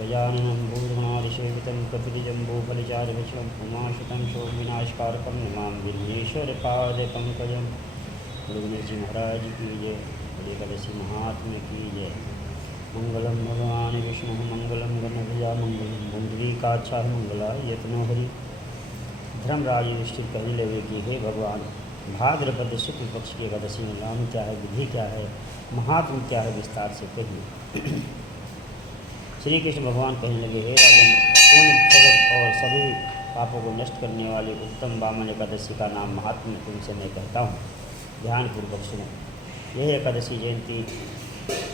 गजाननं भूतगणाधिसेवितं कपितजम्बूफलचारुभक्षणं उमाशतं शोकविनाशकारकं नमामि विघ्नेश्वरपादपङ्कजं। गुरुगणेश जी महाराज की जय। बड़ी एकादशी महात्म्य की जय। मंगलम भगवान विष्णु मंगलम गणभुजा मंगलम पुंडरीकाक्षाय मंगलाय यत्नो हरि। धर्मराज युधिष्ठिर कहने लगे कि हे भगवान, भाद्रपद शुक्ल पक्ष की एकादशी में नाम क्या है, विधि क्या है, महात्म क्या है, विस्तार से कहिए। श्री कृष्ण भगवान कहने लगे, हे राजन, पूर्ण जगत और सभी पापों को नष्ट करने वाली उत्तम वामन एकादशी का नाम महात्म्य तुमसे मैं कहता हूँ। ध्यानपूर्वक सुनो। यह एकादशी जयंती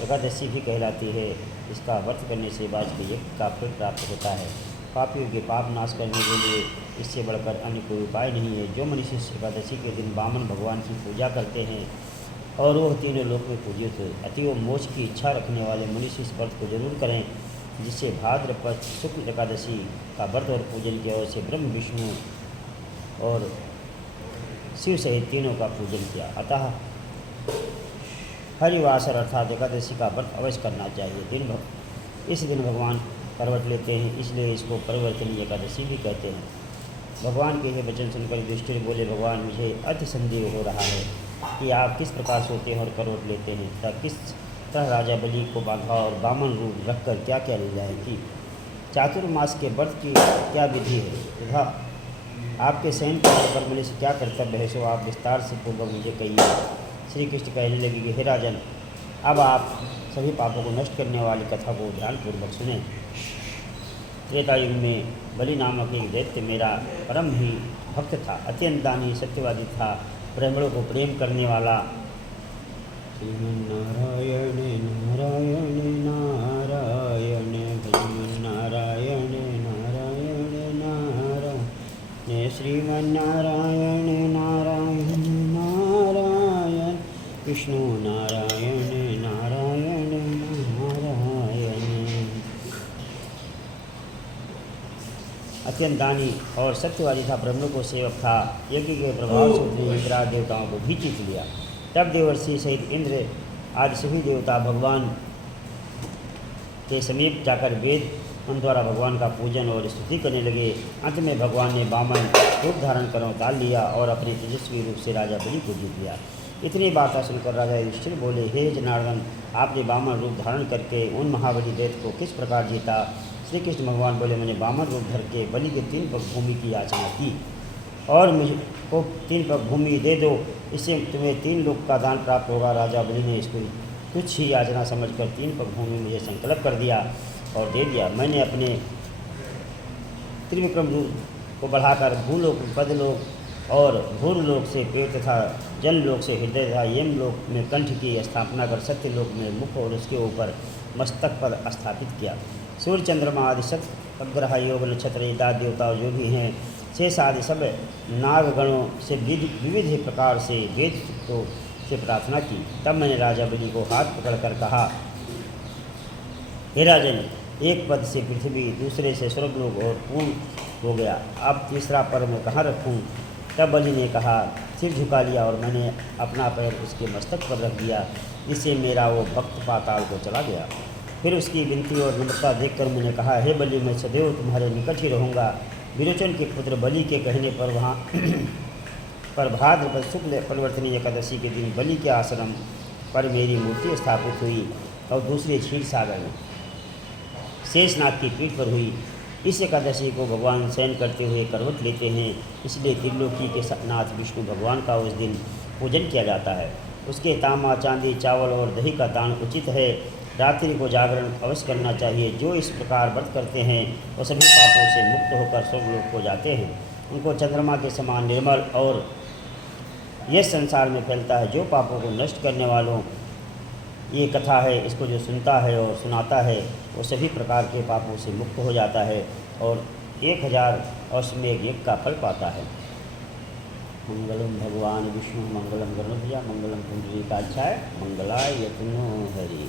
एकादशी भी कहलाती है। इसका व्रत करने से वाजपेयी यज्ञ का फल प्राप्त होता है। पापियों के पाप नाश करने के लिए इससे बढ़कर अन्य कोई उपाय नहीं है। जो मनुष्य एकादशी के दिन वामन भगवान की पूजा करते हैं और वह तीनों लोक में पूजित हो, अति मोक्ष की इच्छा रखने वाले मनुष्य इस व्रत को जरूर करें, जिससे भाद्रपद शुक्ल एकादशी का व्रत और पूजन की ओर से ब्रह्म विष्णु और शिव सहित तीनों का पूजन किया। अतः हरिवासर अर्थात एकादशी का व्रत अवश्य करना चाहिए। इस दिन भगवान करवट लेते हैं, इसलिए इसको परिवर्तनीय एकादशी भी कहते हैं। भगवान के ये वचन सुनकर युधिष्ठिर बोले, भगवान, मुझे अति संदेह हो रहा है कि आप किस प्रकार सोते हैं और करवट लेते हैं, तब किस तरह राजा बलि को बांधा और वामन रूप रखकर क्या क्या लीलाएं की, चातुर्मास के व्रत की क्या विधि है तथा आपके शयन करने पर मनुष्य क्या कर्तव्य है, सो आप विस्तार से पूर्वक मुझे कहिए। श्री कृष्ण कहने लगे कि हे राजन, अब आप सभी पापों को नष्ट करने वाली कथा को ध्यानपूर्वक सुने। त्रेता युग में बलि नामक एक दैत्य मेरा परम ही भक्त था, अत्यंत दानी, सत्यवादी था, ब्राह्मणों को प्रेम करने वाला। श्रीमन्नारायण नारायण नारायण श्रीमन्नारायण नारायण नारायण श्रीमन्नारायण नारायण नारायण विष्णु नारायण नारायण नारायण। अत्यंत दानी और सत्यवादी था, ब्रह्म को सेवक था। यज्ञ के प्रभाव से उसने इंद्रादि देवताओं को भी जीत लिया। तब देवर्षि सहित इंद्र आदि सभी देवता भगवान के समीप जाकर वेद उन द्वारा भगवान का पूजन और स्तुति करने लगे। अंत में भगवान ने वामन रूप धारण कर अवतार लिया और अपने तेजस्वी रूप से राजा बलि को जीत लिया। इतनी बातें सुनकर राजा युधिष्ठिर बोले, हे जनार्दन, आपने वामन रूप धारण करके उन महाबली दैत्य को किस प्रकार जीता। श्री कृष्ण भगवान बोले, मैंने वामन रूप धर के बलि के 3 पग भूमि की याचना की और मुझको 3 पग भूमि दे दो, इससे तुम्हें 3 लोक का दान प्राप्त होगा। राजा बलि ने इसको तुच्छ ही याचना समझकर 3 पग भूमि मुझे संकल्प कर दिया और दे दिया। मैंने अपने त्रिविक्रम रूप को बढ़ाकर भूलोक, पदलोक और भूरलोक से पेट तथा जललोक से हृदय तथा यमलोक में कंठ की स्थापना कर सत्यलोक में मुख और उसके ऊपर मस्तक पर स्थापित किया। सूर्य, चंद्रमा आदि सत्य उपग्रह, योग, नक्षत्र, इत्यादि देवता जो भी हैं, शेष आदि सब नागगणों से विविध प्रकार से वेद को से प्रार्थना की। तब मैंने राजा बलि को हाथ पकड़कर कहा, हे राजन, एक पद से पृथ्वी, दूसरे से स्वर्गलोक और पूर्ण हो गया, अब तीसरा पर मैं कहाँ रखूँ। तब बलि ने कहा, सिर झुका लिया और मैंने अपना पैर उसके मस्तक पर रख दिया, इससे मेरा वो भक्त पाताल को चला गया। फिर उसकी विनती और नम्रता देखकर मैंने कहा, हे बलि, मैं सदैव तुम्हारे निकट ही रहूँगा। विरोचन के पुत्र बलि के कहने पर वहाँ पर भाद्रपद शुक्ल परिवर्तनीय एकादशी के दिन बलि के आश्रम पर मेरी मूर्ति स्थापित हुई और दूसरे क्षीर सागर में शेषनाग की पीठ पर हुई। इस एकादशी को भगवान शयन करते हुए करवट लेते हैं, इसलिए त्रिलोकी के नाथ विष्णु भगवान का उस दिन पूजन किया जाता है। उसके तांबा, चांदी, चावल और दही का दान उचित है। रात्रि को जागरण अवश्य करना चाहिए। जो इस प्रकार व्रत करते हैं वो सभी पापों से मुक्त होकर स्वर्गलोक को जाते हैं। उनको चंद्रमा के समान निर्मल और यह संसार में फैलता है। जो पापों को नष्ट करने वालों ये कथा है, इसको जो सुनता है और सुनाता है वो सभी प्रकार के पापों से मुक्त हो जाता है और 1000 अश्वमेघ यज्ञ का फल पाता है। मंगलम भगवान विष्णु मंगलम गणपति मंगलम पुंडरीकाक्षाय मंगलाय यत्नो हरि।